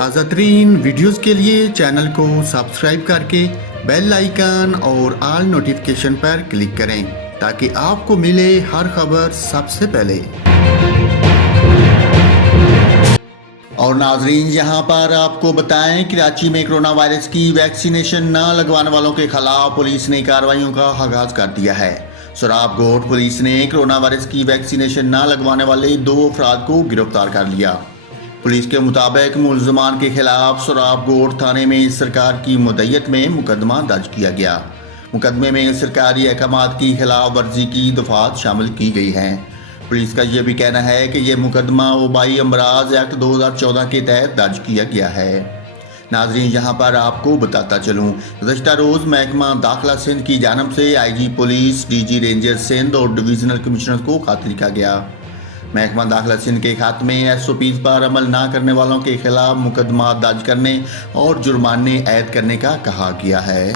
ताज़ा तरीन वीडियोज़ के लिए चैनल को सब्सक्राइब करके बेल आइकन और ऑल नोटिफिकेशन पर क्लिक करें ताकि आपको मिले हर खबर सबसे पहले। और नाजरीन, यहाँ पर आपको बताएं कराची में कोरोना वायरस की वैक्सीनेशन न लगवाने वालों के खिलाफ पुलिस ने कार्रवाइयों का आगाज कर दिया है। सोराब गोट पुलिस ने कोरोना वायरस की वैक्सीनेशन न लगवाने वाले 2 अफराद को गिरफ्तार कर लिया। पुलिस के मुताबिक मुलजमान के खिलाफ सोराब गोट थाने में सरकार की मुद्दत में मुकदमा दर्ज किया गया। मुकदमे में सरकारी अहकामात की खिलाफ वर्जी की दफात शामिल की गई हैं। पुलिस का यह भी कहना है कि यह मुकदमा वबाई अमराज एक्ट 2014 के तहत दर्ज किया गया है। नाजरीन, यहाँ पर आपको बताता चलूँ, गुज़श्ता रोज़ महकमा दाखिला सिंध की जानब से IG police, DG ranger Sindh और डिवीज़नल कमिश्नर को खत लिखा गया। महकमा दाखिला सिंध के खत में SOPs पर अमल न करने वालों के खिलाफ मुकदमा दर्ज करने और जुर्माने ऐद करने का कहा गया है।